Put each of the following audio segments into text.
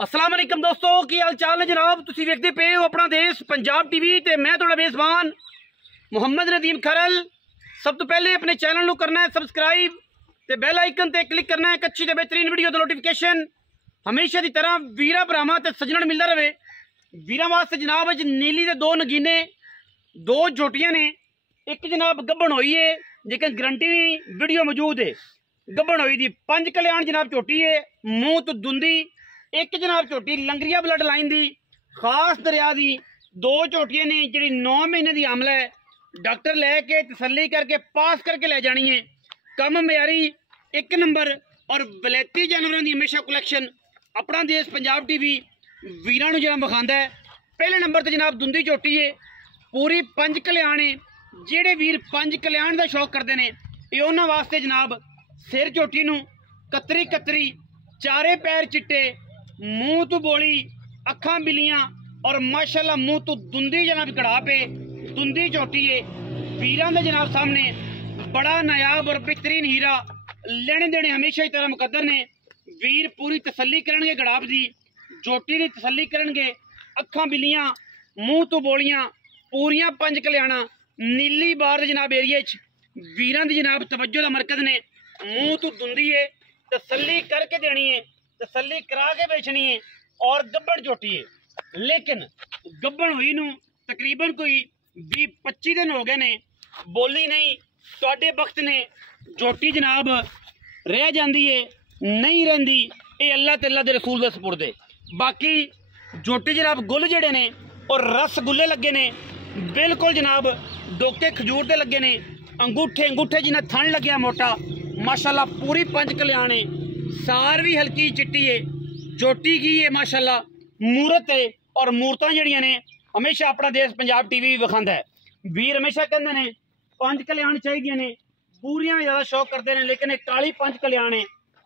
अस्सलाम वालेकुम दोस्तों, की हाल चाल ने जनाब। तुसीं वेखदे पे हो अपना देश पंजाब टीवी ते मैं तुहाडा मेज़बान मुहम्मद नदीम खरल। सब तो पहले अपने चैनल नूं करना है सबसक्राइब ते बैल आइकन ते क्लिक करना है अच्छी ते बेहतरीन वीडियो दा नोटिफिकेशन हमेशा की तरह वीरा भरावां ते सज्जणन मिलता रहे। वीरां वास्ते जनाब अज नीली दे दो नगीने दो जोटियां ने। एक जनाब गब्बन होई है लेकिन गारंटी नहीं, वीडियो मौजूद है। गब्बन होई दी पंज कल्याण जनाब झोटी है, मूंह तो दुंदी। एक जनाब झोटी लंगरिया ब्लड लाइन दी खास दरिया दी। दो झोटियां ने जी 9 महीने की अमल है। डॉक्टर लैके तसली करके पास करके ले जानी है। कम म्यारी एक नंबर और वलैती जानवरों की हमेशा कलैक्शन अपना देश पंजाब टीवी वीरां नूं जनाब विखांदा है। पहले नंबर तो जनाब दुंदी झोटी है, पूरी पंज कल्याण है। जेड़े वीर पंज कल्याण का शौक करते हैं ये उन्हां वास्ते जनाब सिर झोटी नूं कतरी कतरी, चारे पैर चिट्टे, मूँह तो बोली, अखां बिलियां और माशाल्लाह मुँह तो दुंदी जनाब कड़ा पे दुंदी झोटी है। वीरां दे जनाब सामने बड़ा नायाब और बेहतरीन हीरा लेने देने हमेशा ही तरह मुकद्दर ने। वीर पूरी तसल्ली करनगे गड़ाब दी, झोटी की तसल्ली करनगे। अखां बिलियां, मूँह तो बोलियां, पूरियां पंज कल्याणा नीली बार जनाब एरिए वीरां दी जनाब तवज्जो का मरकज ने। मूँह तो दुंदी है, तसल्ली करके देनी है, तसल्ली करा के बेचनी है। और गब्बन झोटी है लेकिन गब्बन हुई नूं तकरीबन कोई 20-25 दिन हो गए ने, बोली नहीं। तुहाडे वक्त ने झोटी जनाब रह जाती है नहीं रहिंदी, ये अल्लाह ते अल्लाह दे रसूल दे सपुर्दे। बाकी झोटी जनाब गुल जेड़े ने और रसगुल्ले लगे ने, बिल्कुल जनाब डोके खजूर दे लगे ने। अंगूठे जिन्हें थन लग्या मोटा माशाल्लाह। पूरी पंज कल्याण है, सार भी हल्की चिट्टी है। झोटी की है माशाल्लाह मूरत है और मूरतां जड़ियां ने हमेशा अपना देश पंजाब टीवी विखांदा है। वीर हमेशा कहते हैं पंज कल्याण चाहिए ने, पूरियां ज़्यादा शौक करते हैं लेकिन एक काली पंज कल्याण है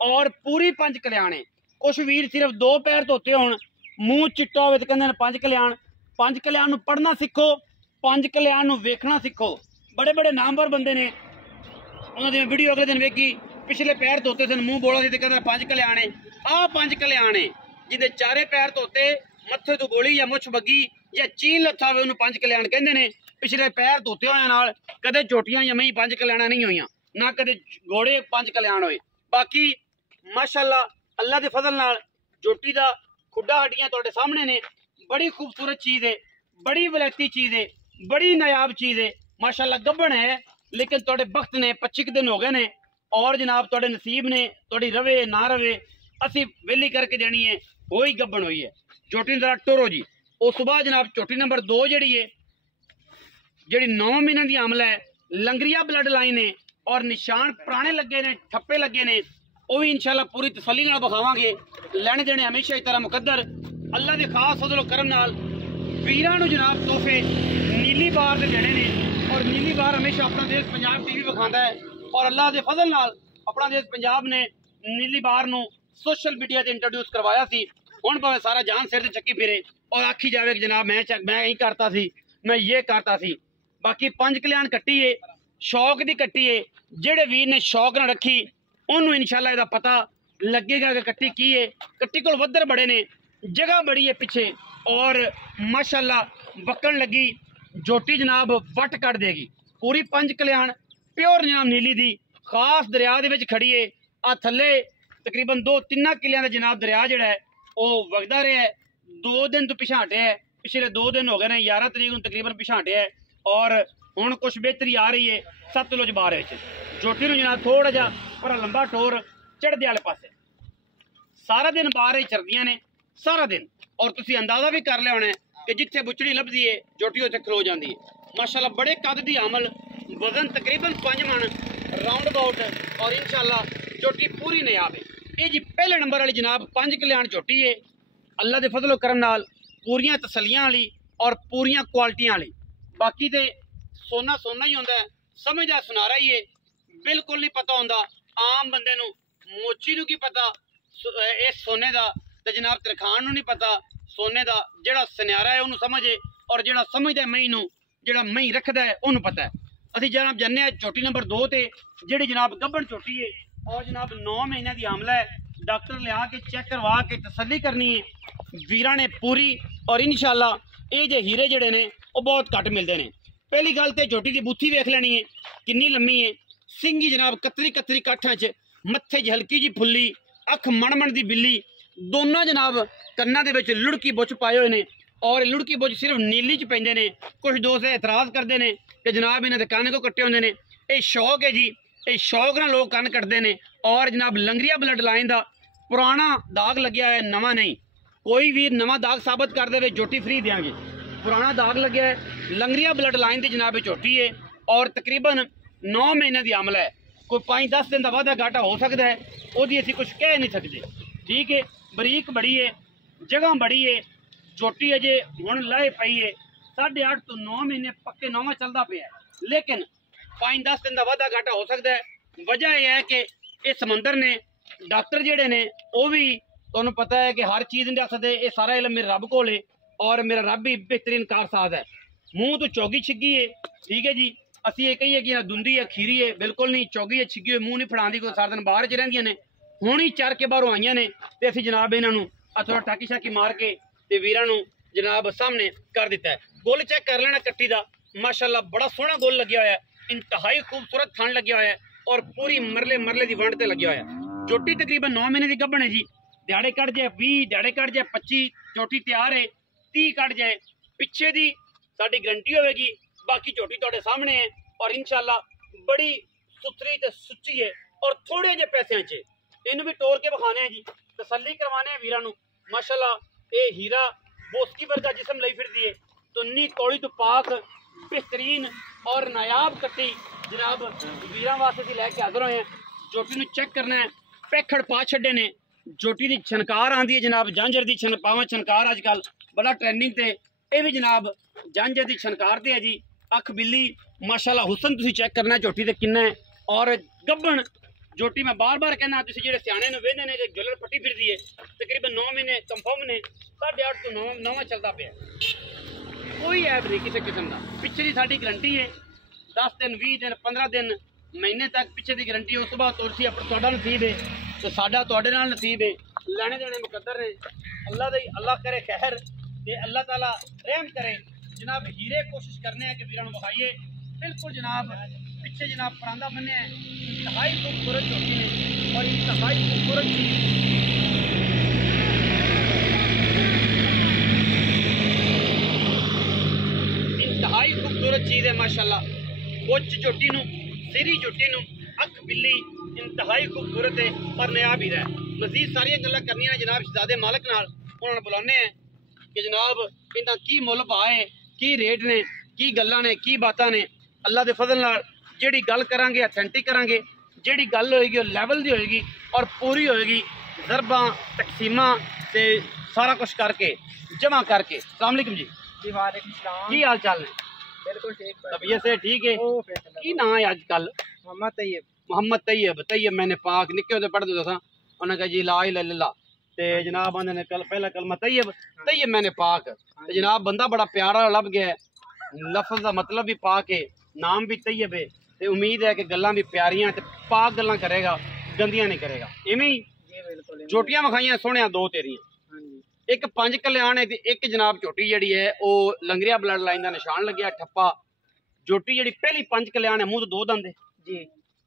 और पूरी पंज कल्याण है। कुछ वीर सिर्फ दो पैर धोते होण, मूँह चिट्टा होवे तो कहते हैं पंज कल्याण। पंज कल्याण नूं पढ़ना सीखो, पंज कल्याण नूं वेखना सीखो। बड़े बड़े नामवर बंदे ने, उन्होंने वीडियो अगले दिन वेखी, पिछले पैर धोते सन, मूँह बोला सी, कहते पंज कल्याण है। आ पंज कल्याण है जिहदे चारे पैर धोते, मत्थे तो गोली या मुछ बगी या चीन लत्था होवे उन्होंने पंज कल्याण कहते हैं। पिछले पैर धोते होया नाल कदे झोटियां या मई पंज कल्याणा नहीं होईयां, ना कदे घोड़े पंज कल्याण होए। बाकी माशाल्लाह अल्लाह के फजल नाल झोटी दा खुड्डा हड्डियां तुहाडे सामने ने। बड़ी खूबसूरत चीज़ है, बड़ी वलैती चीज़ है, बड़ी नायाब चीज़ है माशाल्लाह। गब्बन है लेकिन तुहाडे वक्त ने 25 दिन हो गए ने और जनाब तुहाडे नसीब ने, तुहाडी रवे ना रवे असी वेली करके देनी है। वही गब्बन हुई है झोटी जरा टोरो जी। उस सुबह जनाब झोटी नंबर 2 जड़ी है, जी 9 महीने की अमल है, लंगरिया ब्लड लाइन है और निशान पुराने लगे ने, ठप्पे लगे ने। वो भी इंशाल्लाह पूरी तसल्ली नाल विखावांगे। लेने देने हमेशा ही तरह मुकद्दर अल्लाह के खास फजल करम नाल वीरां नूं जनाब तोहफे नीली बार दे देने ने। और नीली बार हमेशा अपना देश पंजाब टीवी विखांदा है और अल्लाह के फजल नाल अपना देश पंजाब ने नीली बार नूं सोशल मीडिया से इंट्रोड्यूस करवाया सी। हुण भावें सारा जान सिर ते चक्की फिरे और आखी जावे कि जनाब मैं यही करता सी, मैं ये करता सी। बाकी पंज कल्याण कट्टी है, शौक की कट्टी है। जेड़े वीर ने शौक न रखी उन्होंने इंशाल्लाह इहदा पता लगेगा कि कट्टी की है। कट्टी कोल वद्दर बड़े ने, जगह बड़ी है पिछे और माशाल्लाह बकन लगी। झोटी जनाब वट कट देगी। पूरी पंज कल्याण प्योर जनाब नीली दी खास दरिया दे विच खड़ी है। आ थल्ले तकरीबन 2-3 किलियां दा जनाब दरिया जिहड़ा है वो वगदा रहा है। 2 दिन तो पिछा हटिया है, पिछले 2 दिन हो गए ने, 11 तरीक नूं तकरीबन पिछा हटिया है और हुण कुछ बेहतरी आ रही है सतलुज बार विच। झोटी नूं जनाब थोड़ा जा पर लंबा टोर चढ़दे वाले पासे सारा दिन बाहर ही चरदियां ने सारा दिन। और तुसीं अंदाजा भी कर लिया होना कि जिथे बुचड़ी लभदी है झोटी उत्थे खलो जाती है माशाल्लाह। बड़े कद दी अमल, वजन तकरीबन 5 मन राउंड अबाउट और इंशाल्लाह झोटी पूरी नायाब है। ये जी पहले नंबर वाली जनाब पंज कल्याण झोटी है अल्लाह के फजलो करम नाल, पूरियां तसलियां वाली और पूरियां क्वालिटियां वाली। बाकी तो सोना सोना ही होंदा है, समझदा सुनारा ही है, बिल्कुल नहीं पता होंदा आम बंदे नूं। मोची नूं की पता इस सोने का, तो जनाब तरखान नूं नहीं पता सोने का। जिहड़ा सुन्यारा है उन्होंने समझे और जिहड़ा समझदा है मई नूं, जिहड़ा मई रखदा है उन्होंने पता है। असीं जनाब जन्ने झोटी नंबर 2 ते जिहड़ी जनाब गब्बन झोटी है और जनाब 9 महीने की हमला है। डॉक्टर लिया के चेक करवा के तसल्ली करनी है वीरां ने पूरी। और इंशाअल्लाह ये जे हीरे जड़े ने वो बहुत घट मिलते हैं। पहली गल तो झोटी की बूथी वेख लेनी है कितनी लम्मी है, सिंगी जनाब कतरी कतरी काठा च, मत्थे च हल्की जी फुल्ली, अख मणमण दी बिल्ली, दोनों जनाब कन्ना दे विच लुड़की बुछ पाए हुए ने और लुड़की बुछ सिर्फ नीली च पैंदे ने। कुछ दोस्त एतराज़ करते हैं कि जनाब इन्हां दे कन्न को कट्टे होंदे ने। ये शौक है जी, ये शौक नाल लोग कन्न कटते हैं। और जनाब लंगरिया ब्लड लाइन का पुराना दाग लग्या है, नवा नहीं। कोई भी नवा दाग साबित कर दे झोटी फ्री देंगे। पुराना दाग लग्या है, लंगरिया ब्लड लाइन की जनाब झोटी है और तकरीबन 9 महीने की अमल है। कोई 5-10 दिन का वाधा घाटा हो सकता है, वो असी कुछ कह नहीं सकते। ठीक है, बरीक बड़ी है, जगह बड़ी है, झोटी अजे हुण लहे पई है। 8.5 तो 9 महीने पक्के 9वां चलता पे है, लेकिन 5-10 दिन का वाधा घाटा हो सकता है। वजह यह है कि ये समंदर ने डॉक्टर जेडे ने वो भी तुहानूं पता है कि हर चीज़ नहीं दस सकते। ये सारा इल्म मेरे रब कोल है और मेरा रब भी बेहतरीन कारसाज है। मूँह तो चौगी छिगी है, ठीक है जी। असी ये कहिए कि दुंदी है खीरी है, बिल्कुल नहीं। चौगी है छिगी हुई, मूँह नहीं फड़ाती, कोई सारा दिन बाहर च रहिंदियां ने। हुण ही चर के बाहरों आईयां ने ते असीं जनाब इन्हां नूं थोड़ा टाकी शाकी मार के ते वीरां नूं जनाब सामने कर दिता है। गुल चेक कर लेना कट्टी दा, माशाअल्लाह बड़ा सोहना गुल लग्या होया है, इंतहाई खूबसूरत थन लग्या होया है और पूरी मरले मरले की वंड ते लग्या होया है। झोटी तकरीबन 9 महीने की गब्बन है जी। दिहाड़े कट जाए 20, दिहाड़े कट जाए 25, झोटी तैयार है। 30 कट जाए पिछे दी साडी गारंटी होगी। बाकी झोटी तुहाडे सामने है और इंशाअल्लाह बड़ी सुथरी ते सुच्ची है और थोड़े जे पैसों च इन्हू भी तोड़ के विखाने हैं जी, तसल्ली करवाने हैं वीरां नूं। माशाअल्लाह ये हीरा बोसकी वर्गा जिसम लई फिरदी है, तुन्नी कौड़ी तो पाक बेहतरीन और नायाब कट्टी जनाब वीरां वास्ते असीं लैके हाज़र होए हैं। झोटी नूं चेक करना है, पैखड़ पा छड्डे ने। झोटी की छनकार आँदी है जनाब, झांझर की पावां छनकार अजकल बड़ा ट्रेंडिंग ते, ये भी जनाब झांझर की छनकार ते है जी। अख बिल्ली माशाअल्लाह हुसन तुसीं चेक करना है झोटी ते किन्ना है। और गब्बन झोटी मैं बार बार कहना, तुसीं जिहड़े सियाणे नूं वेंदे ने कि जुलर फटी फिरदी है, तकरीबन 9 महीने कंफर्म ने। 8.5 तो 9वां चलता पे। कोई ऐप नहीं किसी किस्म का। पिछे की साडी गारंटी है 10 दिन 20 दिन 15 दिन महीने तक पिछे की गारंटी है। उस तो बाद तुसी तुहाडा नसीब है तो साडा तुहाडे नाल नसीब है। लैने देने मुकद्दर ने अल्लाह करे खैर ते अल्लाह ताला रहम करे। जनाब हीरे कोशिश करने हैं कि वीरां नूं विखाइए। बिल्कुल जनाब पिछे जनाब परांदा बने हैं, इंतहाई खूबसूरत झोटी है और इंतहाई खूबसूरत चीज़ है माशाअल्लाह। कुछ झोटी नूं सिरी झोटी नूं अख बिल्ली इंतहाई खूबसूरत है और नायाब हीरा है। मजीद सारिया गल्लां करनियां ने जनाब शहजादे मालक नाल, उन्होंने बुलाने हैं कि जनाब इनका की मुल भाव है, की रेट ने, की गल्लां ने, की बातां ने। अल्लाह के फजल नाल जिहड़ी गल करांगे अथेंटिक करांगे, जिहड़ी गल होएगी लैवल दी होएगी और पूरी होएगी। ज़रबा तकसीमा से सारा कुछ करके जमा करके। अस्सलाम वालेकुम जी। जी वालेकुम सलाम। की हाल चाल है? बिल्कुल ठीक है। तबीयत से ठीक है? की नाम है अजकल? मोहम्मद तैयब। मोहम्मद तैयब। तैयब मैंने पाक निक्के होंदे पढ़दे था, उन्हें कहा जी ला इलाहा इल्लल्लाह ते जनाब आंदे ने कल पहला कलमा तैयब, तैयब मैंने पाक। ते जनाब बंदा बड़ा प्यारा लभ गया, लफ्ज़ का मतलब भी पाक है, नाम भी तैयब है। ते उम्मीद है कि गल्लां भी प्यारियां ते पाक गल्लां करेगा, गंदियां नहीं करेगा। इवें ही झोटियां विखाइयां सोहणियां दो तेरियां, एक 5 कल्याण है ते एक जनाब झोटी जिहड़ी है वो लंगरिया ब्लड लाइन का निशान लग्या ठप्पा। झोटी जिहड़ी पहली 5 कल्याण है, मुंह तो 2 दंद है जी,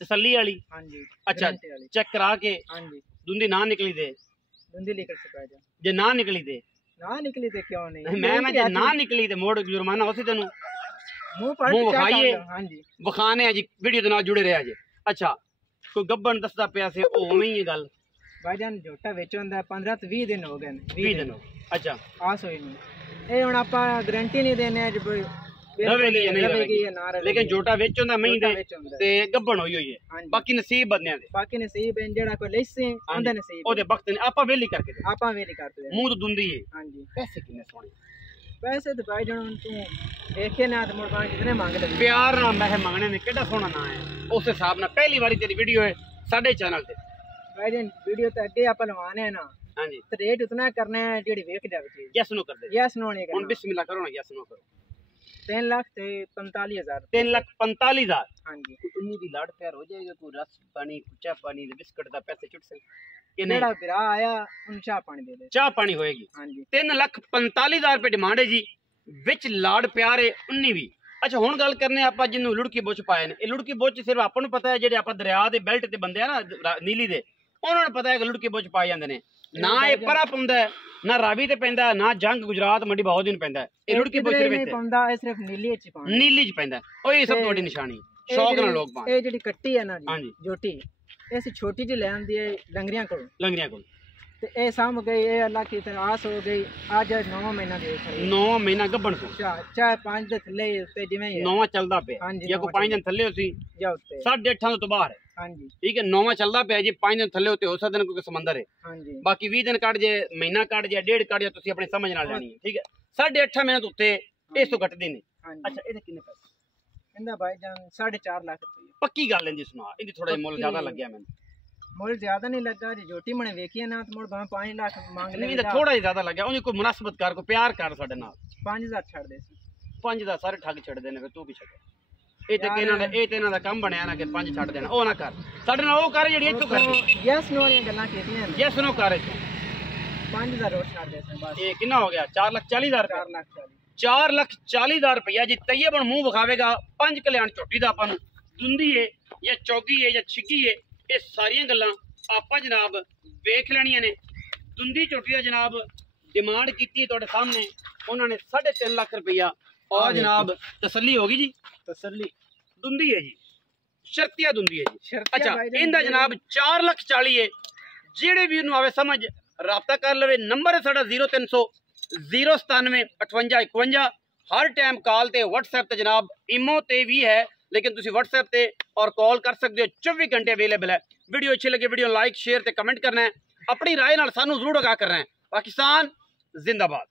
तसल्ली वाली। हां जी। अच्छा चेक करा के हां जी। दुंदी ना निकली दे, दुंदी लेकर से पा जा। जे ना निकली दे, ना निकली ते क्यों नहीं? मैं जे ना निकली ते मोड़ जुर्माना होसी तेनू। मुंह पर मुंह विखाइए, हां जी विखाने जी, वीडियो दे नाल जुड़े रहे जी। अच्छा कोई गब्बन दसदा पिया से ओ उवें ही गल भाईजान झोटा विच हुंदा 15 तो 20 दिन हो गए। 20 दिन। अच्छा आस होई नहीं ए हुण आपा गारंटी नहीं देने अज रवेगी या नहीं रवेगी, ना रवेगी, लेकिन झोटा विच हुंदा मही दे ते गब्बन होई होई है। बाकी नसीब बंदियां दे, बाकी नसीब है जेड़ा कोई लेसे ओंदा नसीब ओदे वक्त ने आपा वेली करके दे, आपा वेली करते मुंह तो दुंदी है। हां जी। पैसे कितने सोने? पैसे तो भाईजान तू देखे ना तो मुर्बान कितने मांग लगे। प्यार ना पैसे मंगने ने केड़ा सोना ना है। उस हिसाब ना पहली बारी तेरी वीडियो है साडे चैनल ते भाईजान, वीडियो तो अड्डे आपा लवाने है ना। हां जी। तो रेट उतना करना है जेडी वेख जावे चीज। यस नो कर दे, यस नो नहीं हुन करना। बिस्मिल्लाह करो ना, यस नो करो। 3,45,000 3,45,000 हाँ जी। 19 ਦੀ ਲੜ ਪਿਆਰ ਹੋ ਜਾਏਗਾ ਕੋਈ ਰਸ ਪਾਣੀ ਚਾਹ ਪਾਣੀ ਦੇ ਬਿਸਕਟ ਦਾ ਪੈਸੇ ਚੁੱਟ ਸੇ ਕਿ जेड़ा नहीं भरा आया उन चाह पानी दे दे। ਚਾਹ ਪਾਣੀ ਹੋਏਗੀ हाँ जी। 3,45,000 ਰੁਪਏ ਡਿਮਾਂਡ ਹੈ ਜੀ ਵਿੱਚ ਲਾੜ ਪਿਆਰ ਹੈ 19 ਵੀ। ਅੱਛਾ ਹੁਣ ਗੱਲ ਕਰਨੇ ਆਪਾਂ ਜਿਹਨੂੰ ਲੁੜਕੀ ਬੁੱਝ ਪਾਏ ਨੇ। ਇਹ ਲੁੜਕੀ ਬੁੱਝ ਸਿਰਫ ਆਪਾਂ ਨੂੰ ਪਤਾ ਹੈ ਜਿਹੜੇ ਆਪਾਂ ਦਰਿਆ ਦੇ ਬੈਲਟ ਤੇ ਬੰਦੇ ਆ ਨਾ ਨੀਲੀ ਦੇ ਉਹਨਾਂ ਨੂੰ ਪਤਾ ਹੈ ਕਿ ਲੁੜਕੀ ਬੁੱਝ ਪਾਏ ਜਾਂਦੇ ਨੇ। ਨਾ ਇਹ ਪਰਾ ਪਾਉਂਦਾ ਹੈ ਨਾ ਰਾਵੀ ਤੇ ਪੈਂਦਾ ਨਾ ਜੰਗ ਗੁਜਰਾਤ ਮੰਡੀ ਬਹੁਤ ਦਿਨ ਪੈਂਦਾ ਇਹ ਲੁੜਕੀ ਬੁੱਝ नहीं ਸਿਰਫ पाਉਂदा है सिर्फ नीली च पाਉਂਦਾ। ਨੀਲੀ ਚ ਪੈਂਦਾ ਉਹੀ ਸਭ ਤੋਂ ਵੱਡੀ ਨਿਸ਼ਾਨੀ ਸ਼ੌਕ ਨਾਲ ਲੋਕ ਪਾਣ। ਇਹ ਜਿਹੜੀ ਕੱਟੀ ਹੈ ਨਾ हाँ ਜੀ जी। ਜੋਟੀ ਇਹ ਅਸੀਂ ਛੋਟੀ ਜਿਹੀ ਲੈ ਆਂਦੀ ਹੈ ਡੰਗਰੀਆਂ ਕੋਲ ਲੰਗਰੀਆਂ ਕੋਲ ਤੇ ਇਹ ਸਾਂਭ ਗਈ ਇਹ ਅੱਲਾ ਕੀ ਤਰਾਸ ਹੋ ਗਈ ਅੱਜ 9 ਮਹੀਨਾ ਦੀ ਹੈ 9 ਮਹੀਨਾ ਗੱਭਣ ਤੋਂ ਚਾਹ 5 ਦੇ ਥੱਲੇ ਉੱਤੇ ਜਿਵੇਂ ਹੀ ਹੈ। 9ਵਾਂ ਚੱਲਦਾ ਪਿਆ ਹਾਂਜੀ, ਜਾਂ ਕੋਈ 5 ਦਿਨ ਥੱਲੇ ਹੋਸੀ ਜਾਂ ਉੱਤੇ 8.5 ਤੋਂ ਬਾਹਰ ਹੈ ਹਾਂਜੀ ਠੀਕ ਹੈ 9ਵਾਂ ਚੱਲਦਾ ਪਿਆ ਜੀ 5 ਦਿਨ ਥੱਲੇ ਉੱਤੇ ਹੋ ਸਕਦੇ ਨੇ ਕਿਉਂਕਿ ਸਮੁੰਦਰ ਹੈ ਹਾਂਜੀ ਬਾਕੀ 20 ਦਿਨ ਕੱਢ ਜੇ ਮਹੀਨਾ ਕੱਢ ਜੇ ਡੇਢ ਕੱਢ ਜੇ ਤੁਸੀਂ ਆਪਣੀ ਸਮਝ ਨਾਲ ਲੈਣੀ ਹੈ ਠੀਕ ਹੈ 8.5 ਮਹੀਨੇ ਤੋਂ ਉੱਤੇ ਇਸ ਤੋਂ ਘੱਟ ਦਿਨ ਹਾਂਜੀ ਅੱਛਾ ਇਹਦੇ ਕਿੰਨੇ ਪੈਸੇ ਇਹਦਾ ਭਾਈਜਾਨ 4.5 ਲੱਖ ਰੁਪਏ ਪੱਕੀ ਗੱਲ ਇਹਦੀ ਸੁਣਾ ਇਹਦੀ ਥੋੜਾ ਮੁੱਲ ਜ਼ਿਆਦਾ ਲੱਗਿਆ ਮੈਨੂੰ ਮੁੱਲ ਜ਼ਿਆਦਾ ਨਹੀਂ ਲੱਗਾ ਜੀ ਜੋਟੀ ਮਣੇ ਵੇਖੀਏ ਨਾ ਤੇ ਮੁੜ ਭਾਵੇਂ 5 ਲੱਖ ਮੰਗ ਨਹੀਂ ਲੈ ਤਾਂ ਥੋੜਾ ਹੀ ਜ਼ਿਆਦਾ ਲੱਗਿਆ ਉਹਦੀ ਕੋਈ ਮੁਨਾਸਬਤ ਕਰ ਕੋਈ ਪਿਆਰ ਕਰ ਸਾਡੇ ਨਾਲ 5000 ਛੱਡ ਦੇ ਸੀ 5 ਦਾ ਸਾਰੇ ਠੱਗ ਛੱਡਦੇ ਨੇ ਫਿਰ ਤੂੰ ਕੀ ਛੱਡੇ ਇਹ ਤੇ ਇਹਨਾਂ ਦਾ ਕੰਮ ਬਣਿਆ ਨਾ ਕਿ 5 ਛੱਡ ਦੇਣਾ ਉਹ ਨਾ ਕਰ ਸਾਡੇ ਨਾਲ ਉਹ ਕਰ ਜਿਹੜੀ ਇੱਥੋਂ ਕਰਦੀ ਯੈਸ ਨੋ ਵਾਲੀਆਂ ਗੱਲਾਂ ਕੀਤੀਆਂ ਨੇ ਯੈਸ ਨੋ ਕਰ 5000 ਹੋਰ ਛੱਡ ਦੇ ਸੀ ਬਸ ਇਹ ਕਿੰਨਾ ਹੋ ਗਿਆ 4,40,000 ਰੁਪਏ 4 ਲੱਖ 4,40,000 ਰੁਪਇਆ ਜੀ ਤਈਅਬਨ ਮੂੰਹ ਵਿਖਾਵੇਗਾ 5 ਕਲਿਆਣ ਝੋਟੀ ਦਾ ਆਪਾਂ ਨੂੰ ਦੁੰਦੀ ਏ ਜਾਂ ਚੌਗੀ ਏ ਜਾਂ ਛਿੱਗੀ ਏ ਇਹ ਸਾਰੀਆਂ ਗੱਲਾਂ ਆਪਾਂ ਜਨਾਬ ਵੇਖ ਲੈਣੀਆਂ ਨੇ। ਦੁੰਦੀ ਝੋਟੀ ਦਾ ਜਨਾਬ ਡਿਮਾਂਡ ਕੀਤੀ ਤੁਹਾਡੇ ਸਾਹਮਣੇ ਉਹਨਾਂ ਨੇ 3.5 ਲੱਖ ਰੁਪਇਆ ਔਰ ਜਨਾਬ ਤਸੱਲੀ ਹੋ ਗਈ ਜੀ ਤਸੱਲੀ ਦੁੰਦੀ ਹੈ ਜੀ ਸ਼ਰਤੀਆ ਦੁੰਦੀ ਹੈ ਜੀ। ਸ਼ਰਤੀਆ ਅੱਛਾ ਭਾਈਜਾਨ ਇਹਦਾ ਜਨਾਬ 4,40,000 ਏ ਜਿਹੜੇ ਵੀ ਨੂੰ ਆਵੇ ਸਮਝ ਰਾਬਤਾ ਕਰ ਲਵੇ ਨੰਬਰ ਹੈ ਸਾਡਾ 0300 097 58 51 हर टाइम कॉल ते व्हाट्सएप ते जनाब इमो ते भी है लेकिन तुसी व्हाट्सएप ते और कॉल कर सकते हो 24 घंटे अवेलेबल है। वीडियो अच्छी लगे वीडियो लाइक शेयर ते कमेंट करना है अपनी राय नाल सानू जरूर आगाह करना है। पाकिस्तान जिंदाबाद।